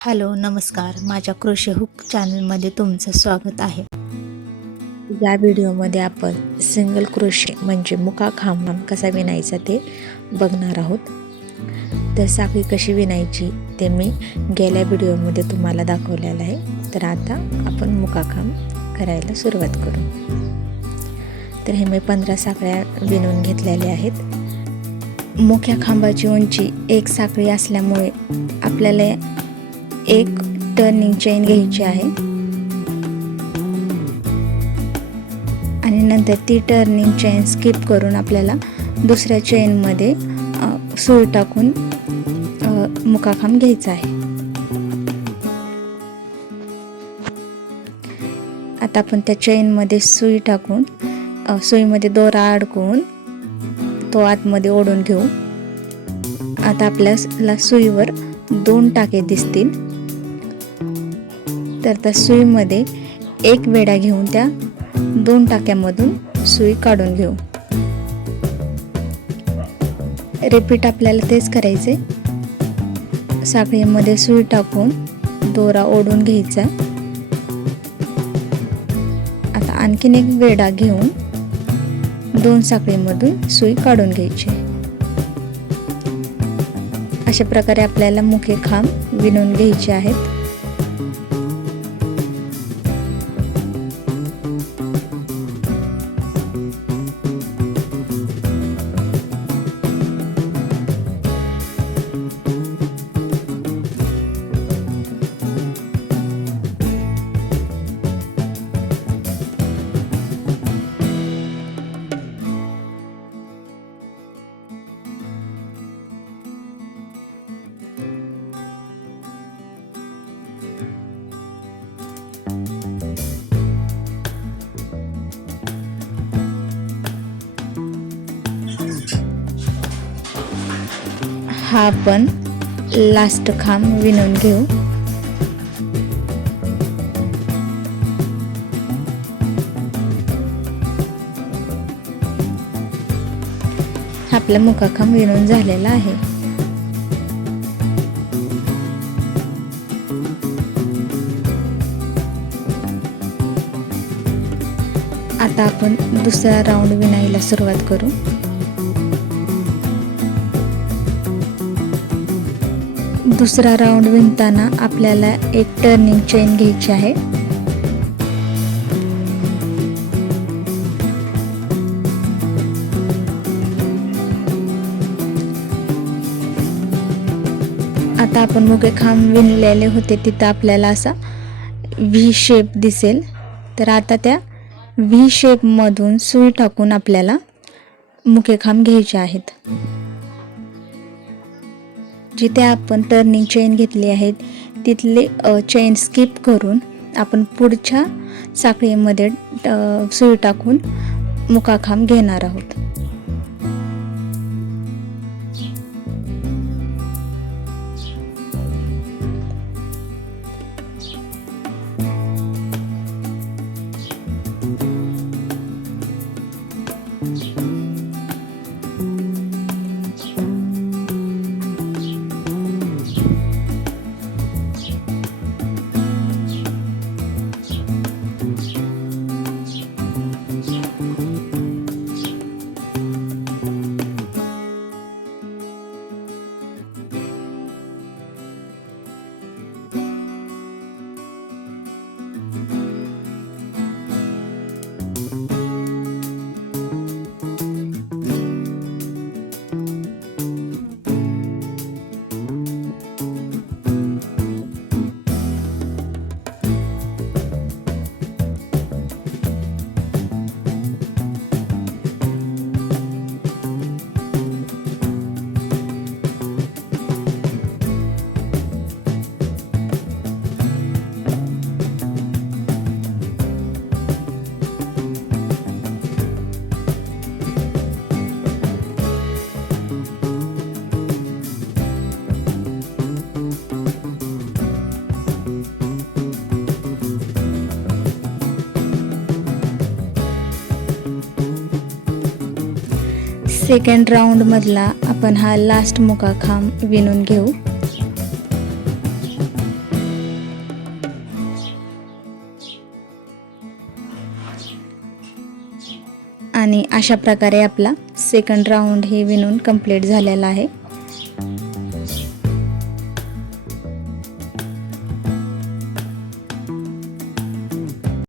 Hello नमस्कार, माझ्या कृषी हुक चॅनलमध्ये तुमचं स्वागत आहे. या व्हिडिओमध्ये आपण सिंगल क्रोशे म्हणजे मुका खांब कसा विणायचा ते बघणार आहोत. तर साखळी कशी विणायची ते मी गेल्या व्हिडिओमध्ये तुम्हाला दाखवलेलं आहे. तर आता आपण मुका खांब करायला सुरुवात करू. तर हे मी 15 साखळ्या विणून घेतलेल्या आहेत. मुख्या खांबाची उंची एक साखळी असल्यामुळे आपल्याला एक टर्निंग चेन घ्यायची आहे आणि नंतर ती टर्निंग चेन स्किप करून आपल्याला दुसऱ्या चेनमध्ये सुई टाकून मुकाखांब घ्यायचा आहे. आता आपण त्या चेनमध्ये सुई टाकून सुईमध्ये दोरा अडकवून तो आतमध्ये ओढून घेऊ. आता आपल्याला सुईवर 2 टाके दिसतील. तर त्या सुईमध्ये एक वेढा घेऊन त्या 2 टाक्यामधून सुई काढून घेऊ. रिपीट आपल्याला तेच करायचे. साखळीमध्ये सुई टाकून दोरा ओढून घ्यायचा. आता आणखीन एक वेढा घेऊन 2 साखळीमधून सुई काढून घ्यायची. अशा प्रकारे आपल्याला मुखे खांब विणून घ्यायचे आहेत. हा आपण लास्ट खांब विणून घेऊ. आपला मुका खांब विणून झालेला आहे. आता आपण दुसरा राऊंड विणायला सुरुवात करू. दुसरा राऊंड विणताना आपल्याला एक टर्निंग चेन घ्यायची आहे. आता आपण मुके खांब विणलेले होते तिथं आपल्याला असा व्ही शेप दिसेल. तर आता त्या व्ही शेप मधून सुई टाकून आपल्याला मुके खांब घ्यायचे आहेत. जिथे आपण टर्निंग चेन घेतली आहे तिथले चेन स्किप करून आपण पुढच्या साखळीमध्ये सुई टाकून मुकाखांब घेणार आहोत. सेकंड राऊंड मधला आपण हा लास्ट मुका खांब विणून घेऊ. आणि अशा प्रकारे आपला सेकंड राऊंड हे विणून कंप्लीट झालेला आहे।